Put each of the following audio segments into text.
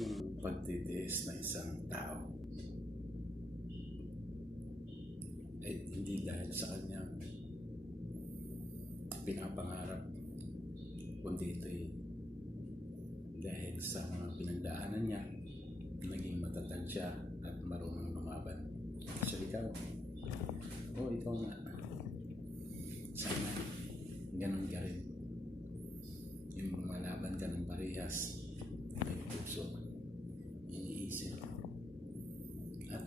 yung pagtitiis ng isang tao ay hindi dahil sa kanyang pinapangarap, kundi ito'y dahil sa mga pinagdaanan niya, naging matatag siya at marunong lumaban. So ikaw nga, sana ganun ka rin. Yung lumalaban ka ng parehas, may puso, iniisip, at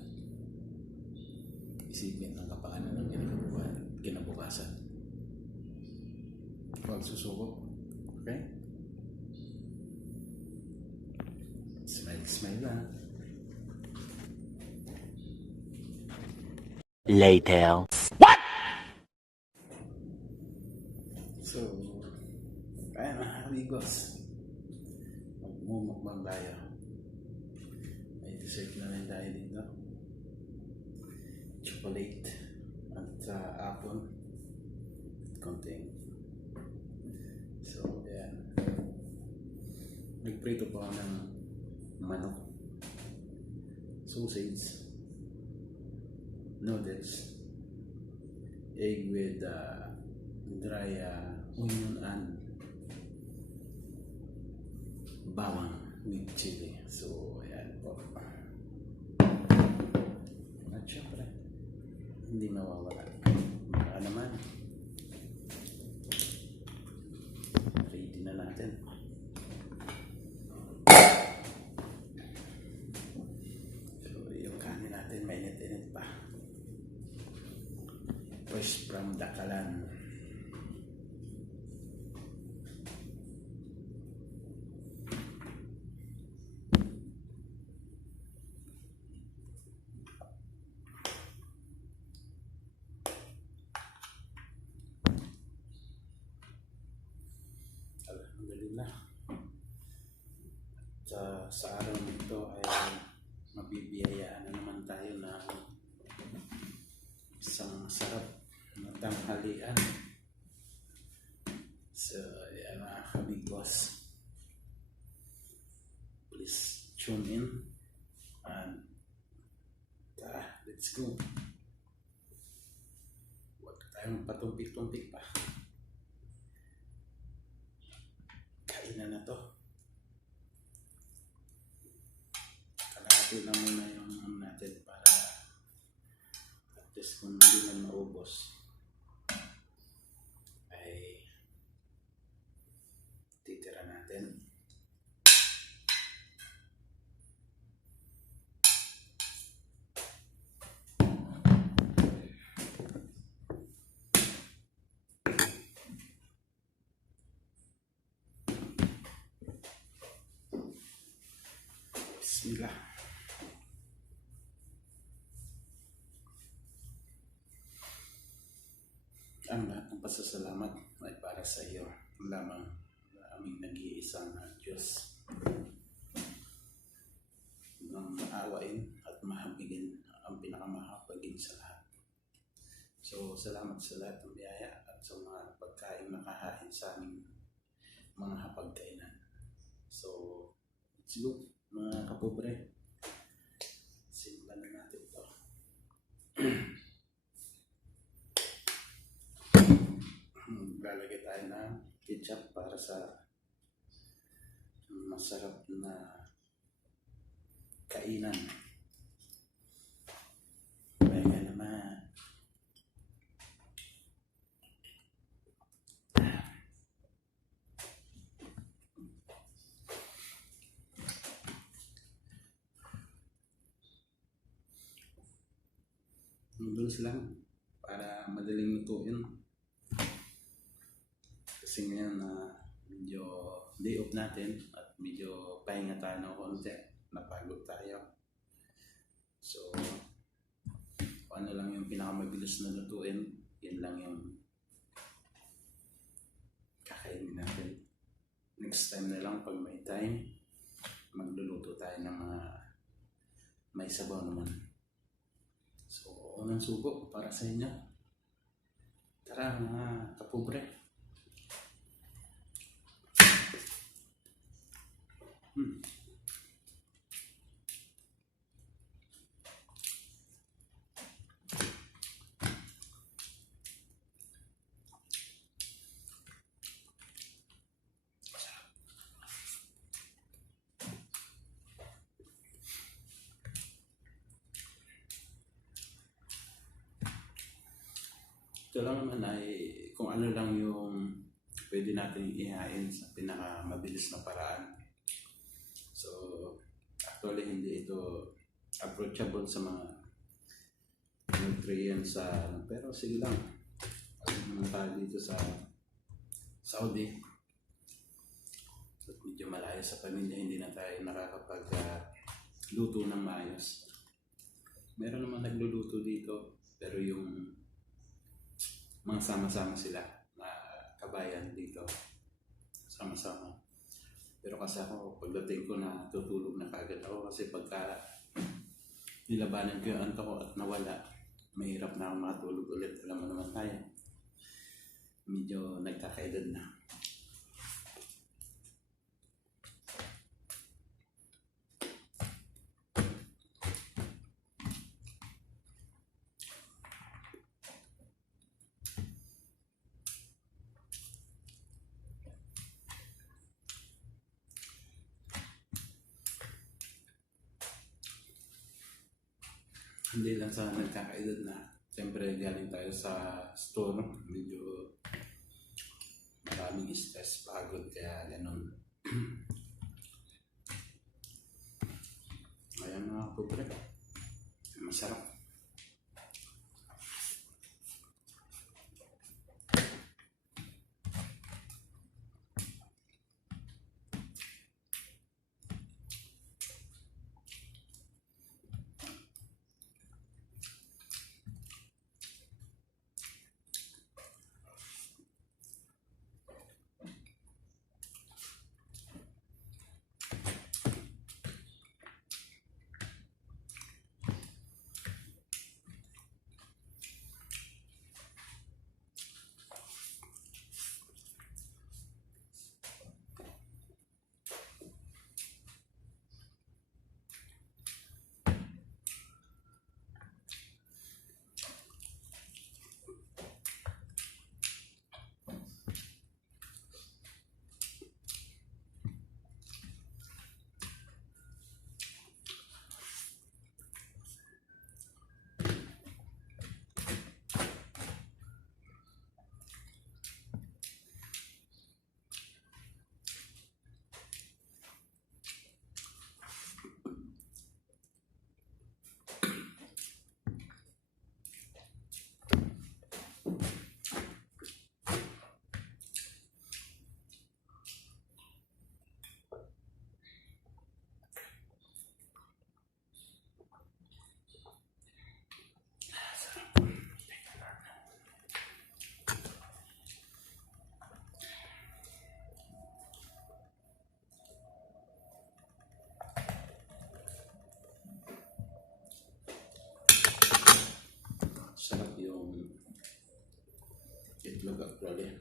isipin ang kapakanan ng kinabukasan. Huwag susuko. Okay? Smile lang. Later. So, kaya mga amigos, magmumukbang tayo. May dessert na rin tayo dito. Chocolate at apple at konting. So, yan. Nagprito po ako ng manok, sausage, noodles, egg with dry onion and bawang with chili. So, ayan po. At syempre, hindi mawawala. Baka naman, ready na natin. So, yung kanin natin, mainit-init pa. Fresh from Dakalan. Alhamdulillah. At sa araw nito ay mabibiyayaan na naman tayo na isang sarap na tanghalian. So, yan mga kabigos. Please tune in and let's go. Huwag tayong patumpik-tumpik pa. Kainan na to. Kalahati lang muna yung natin para at least kung hindi na maubos ay titira natin. Bismillah. Ang lahat ng pasasalamat ay para sa iyo lamang, na aming nag-iisang Diyos, ng maawain at mahabigin ang pinakamahapagin sa lahat. So, salamat sa lahat ng biyaya at sa mga pagkain nakahain sa aming mga hapagkainan. So, let's go mga kapobre. Simulan na natin ito. Lalagay tayo ng ketchup para sa masarap na kainan. Kaya naman. Noodles lang para madaling lutuin. Kasi ngayon medyo day off natin at medyo pahinga tayo ng konti. Napagod tayo. So, ano lang yung pinakamabilis na lutuin, yun lang yung kakainin natin. Next time na lang pag may time, magluluto tayo ng mga may sabaw naman. So, unang subo para sa inyo. Tara mga kapobre. Ito lang naman ay kung ano lang yung pwede natin ihain sa pinakamabilis na paraan. So, actually hindi ito approachable sa mga nutrients sa pero sige lang. Ano naman tayo dito sa Saudi. At medyo malayo sa pamilya, hindi na tayo nakakapag-luto ng maayos. Meron naman nagluluto dito, pero yung mga sama-sama sila na kabayan dito, sama-sama. Pero kasi ako, pagdating ko na tutulog na kagad ako kasi pagka nilabanan ko yung anto ko at nawala, mahirap na ako makatulog ulit. Alam mo naman tayo, medyo nagkakaedad na. Hindi lang sa nagkakaedad na. Siyempre galing tayo sa store, medyo maraming stress, pagod, kaya ganun. Ayan mga kubre, masarap. Sarap yung itlog actually.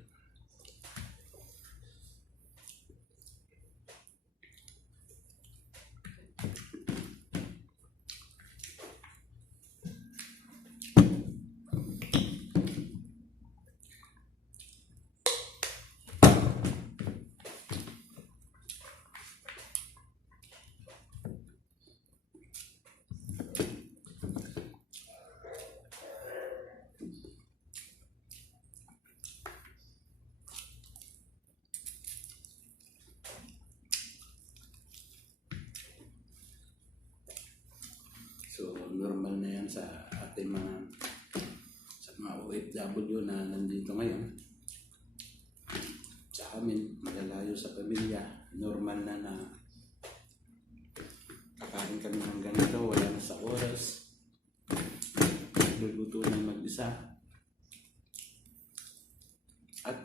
So, normal na yan sa ating mga OFW na nandito ngayon. Sa amin, malalayo sa pamilya, normal na kakain kami ng ganito, wala na sa oras. Luluto ng mag-isa. At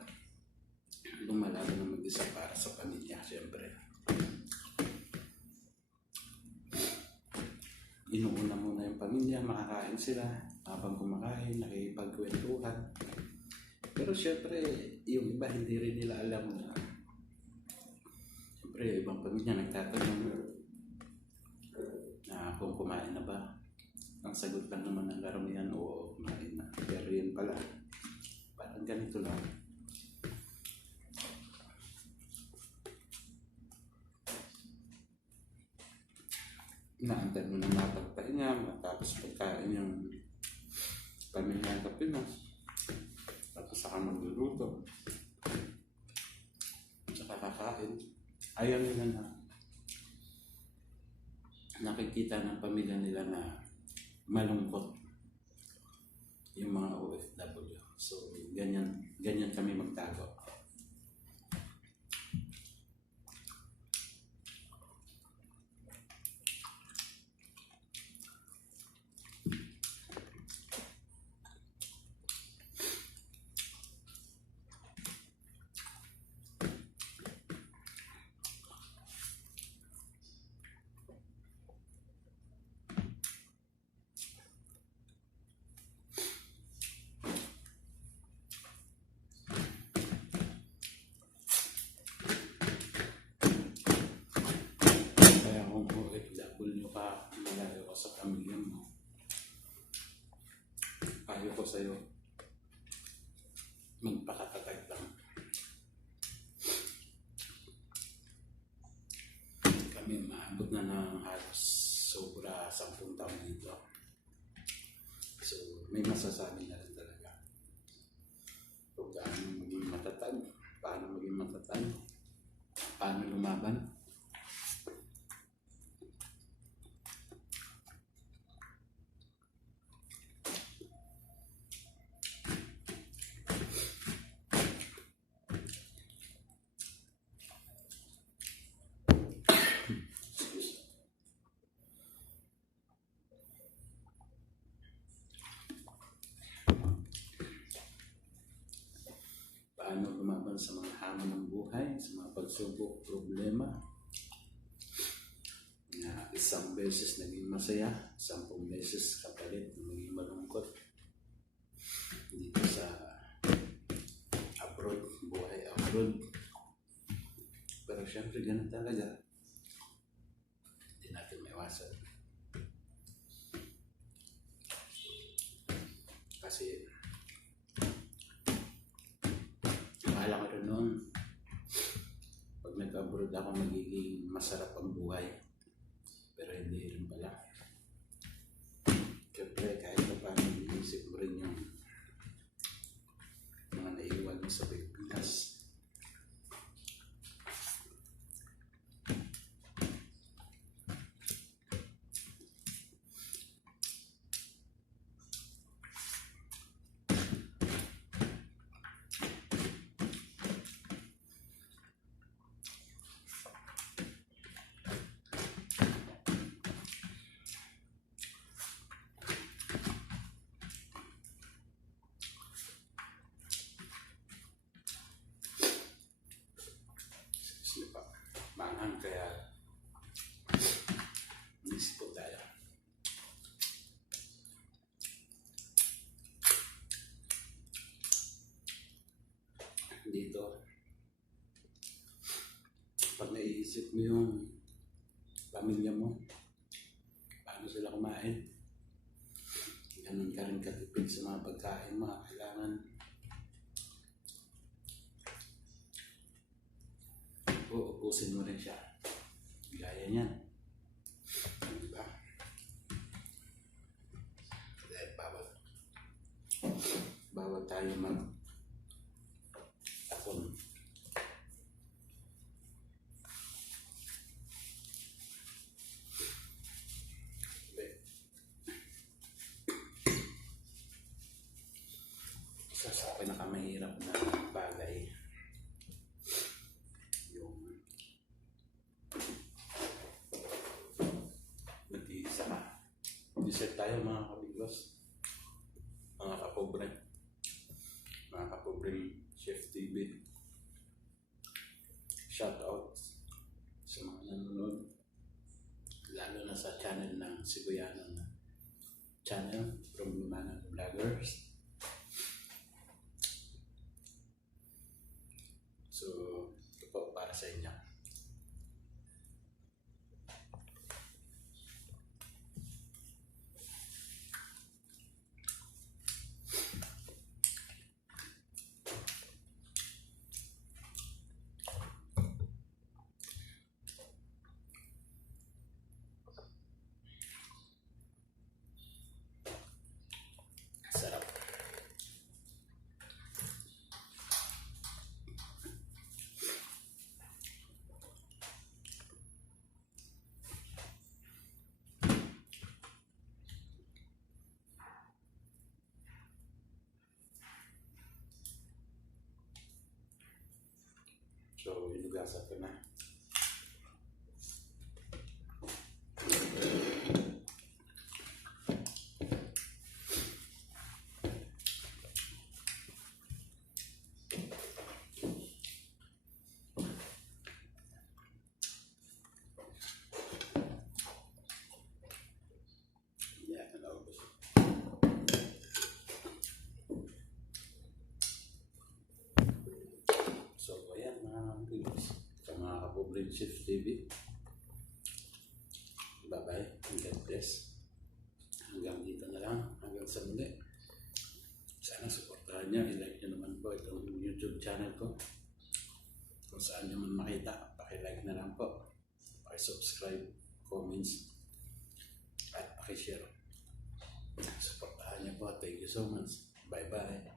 lumalago ng mag-isa para sa pamilya, siyempre. Inuuna muna yung pamilya, makakain sila, habang kumakain, nakikipagkwentuhan. Pero syempre, yung iba hindi rin nila alam na syempre, ibang pamilya nagtatanong na kung kumain na ba. Ang sagot lang naman ng karamihan, oo, kumain na. Pero yun pala, parang ganito lang. Inaantay mo na mapagpahinga, matapos pagkain yung pamilya ng Pinas. saka magluluto, saka kakain. Ayaw nila na nakikita ng pamilya nila na malungkot yung mga OFW. So, ganyan kami magtago. Kaya kung OFW ka, malayo ka sa pamilya mo, payo ko sa'yo, magpakatatag lang. Kami maabot na ng halos sobra 10 taon dito. So, may masasabi na rin talaga. Kung paano maging matatag, paano lumaban. Paano lumaban sa mga hamon ng buhay, sa mga pagsubok, problema. Na isang beses naging masaya, 10 beses kapalit, naging malungkot. Dito sa abroad, buhay abroad. Pero syempre ganun talaga. Hindi natin maiwasan. Kasi akala ko rin noon, pag nag-abroad ako magiging masarap ang buhay. Pero hindi rin pala. Siyempre kahit pa paano iisip mo rin yung mga naiwan mo sa Pilipinas. Manghang kaya isip po tayo. Dito, pag naiisip mo yung pamilya mo, paano sila kumain, ganun ka rin katipid sa mga pagkain mo, kailangan uubusin mo rin siya. Gaya niyan. Diba? Dahil bawal tayo mag-tapon. Isa sa pinakamahirap na bagay set tayo mga kabigos, mga kapobreng Chef TV. Shout out sa mga nanonood, lalo na sa channel ng Sibuyano na channel from Lumana Vloggers. So, ito po para sa inyo. So, hinugasan ko na. Yan, naubos. So, ayan mga viewers. Sa mga Kapobrand Chef TV. Bye-bye. God bless. Hanggang dito na lang. Hanggang sa muli. Sana supportahan nyo. I-like nyo naman po itong YouTube channel ko. Kung saan nyo man makita, paki-like na lang po. Paki-subscribe, comments, at paki-share. Supportahan nyo po. Thank you so much. Bye-bye.